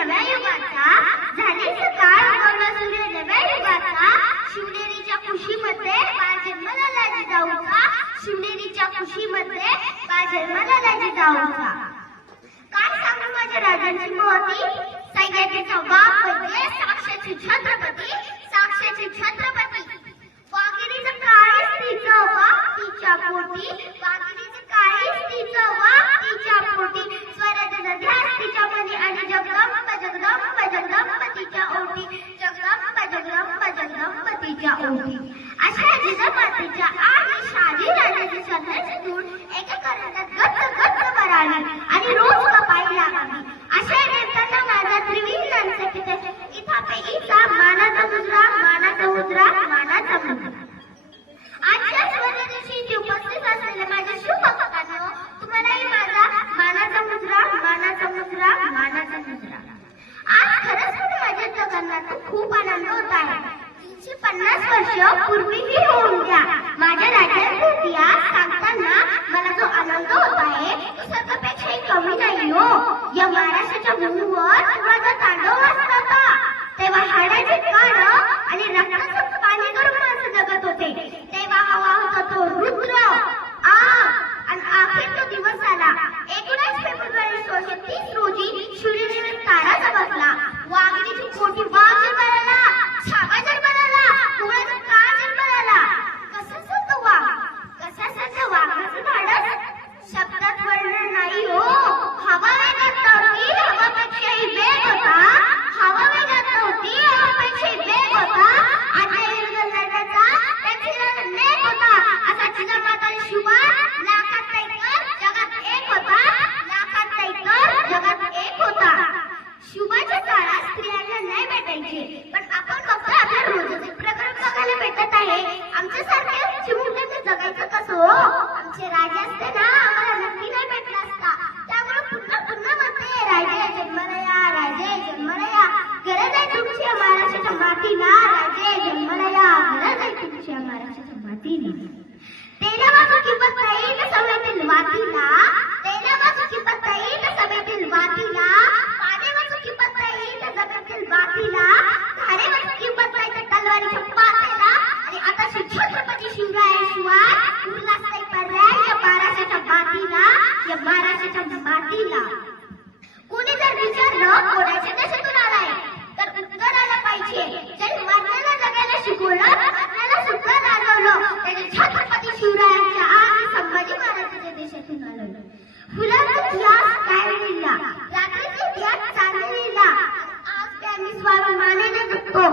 नव्या युगाचा, झाली सकाळ उगवला सूर्य नव्या युगाचा, शिवनेरीच्या कुशीमध्ये बाळ जन्मला जिजाऊचा, शिवनेरीच्या कुशीमध्ये बाळ जन्मला जिजाऊचा. काय सांगू माझ्या राजांची मोती, सह्याद्रीचा बाप म्हणजे साक्षाची छत्रपती, साक्षाची छत्रपती. वाघिणीचं काळीच तिचं वाघ तिच्या पोटी, वाघिणीचं काळीच तिचं वाघ तिच्या पोटी, स्वराज्याचा ध्यास तिच्या मनी आणि जगदंब जगदंब जगदंब तिच्या ओटी, जगदंब जगदंब जगदंब तिच्या ओटी. अशा जिजामातेच्या आणि शाही राजाची सध्याची धूळ एका करंटात गच्च गच्च करावी आणि रोज कपाई लागावी. अशा देवतांना माझा त्रिविधांचा तिथे इथापेचा मानाचा मुजरा, मानाचा मुजरा, मानाचा मुजरा. आजच्या स्वर्णदिवशी उपस्थित असलेल्या माझ्या शुभभक्तांनो, तुम्हालाही माझा मानाचा मुजरा, मानाचा मुजरा, मानाचा मुजरा. आज खरंच माझ्या जगन्नाथ खूप आनंद होत आहे. 350 वर्ष पूर्वीही होऊन द्या. माझ्या राजांच्या इतिहास सांगताना मला जो आनंद होत आहे तो सर्वांपेक्षाही कमी नाही हो. या महाराष्ट्राच्या भूमीवर माझा तांडव वाजत होता तेव्हा हाडाचे कान आणि रक्ताचं पाणी करून माणसं जगत होते. तेव्हा हवा होता तो रुद्र आणि अखेर तो दिवस आला. 19 फेब्रुवारी 1630 रोजी शिवनेरीवर तारा चमकला. वाघिणीची कोटी वाघ जन्माला, छावा जन्माला, कुणाचा काळ जन्माला. कसा संत वाघ, कसा संत वाघाचं धाडस शब्दात वर्णन नाही हो. हवा वेगात नव्हती, हवापेक्षाही वेग होता. हवा वेगात नव्हती, हवापेक्षाही वेग होता. आता लढण्याचा त्यांची नेक होता. असा जिजामाता शिवबा लाखात तैकर जगात एक होता, लाखात तैकर जगात एक होता. शिवबाच्या काळात स्त्रियांना नाही भेटायचे, पण आपण फक्त आपल्या रोजचे प्रकरण बघायला भेटत आहे. आमच्यासारखे चिमुकल्यांना जगायचं कसं हो? आमचे राजे असते ना, आम्हाला नक्की नाही भेटला असता. त्यामुळे पुन्हा पुन्हा म्हणते राजे जन्माला या, राजे जन्माला या. गरज आहे तुमची महाराष्ट्राच्या मातीला, राजे जन्माला या. गरज आहे तुमची महाराष्ट्राच्या मातीला. तेला बाजू किंमत नाही तर सभेतील वातीला, तेला बाजू किंमत नाही तर सभेतील वातीला, पाने बाजू किंमत नाही तर सभेतील वातीला, धारे बाजू किंमत नाही तर तलवारीच्या पातेला. आणि आता छत्रपती शिवरायाशिवाय उरलाच नाही पर्याय या महाराष्ट्राच्या मातीला, या महाराष्ट्राच्या मातीला. कोणी जर विचारलं कोणाच्या देशातून आलाय तर उत्तर आलं पाहिजे. ज्यांनी मरणाला जगायला शिकवलं, मरणाला सुद्धा जाणवलं, त्याने छत्रपती शिवरायांच्या आणि संभाजी महाराजांच्या देशातून आलं. फुलांचा इतिहास काय लिहिला, रात्रीचा इतिहास चांगला लिहिला. आज ते आम्ही स्वाभिमानाने जगतो.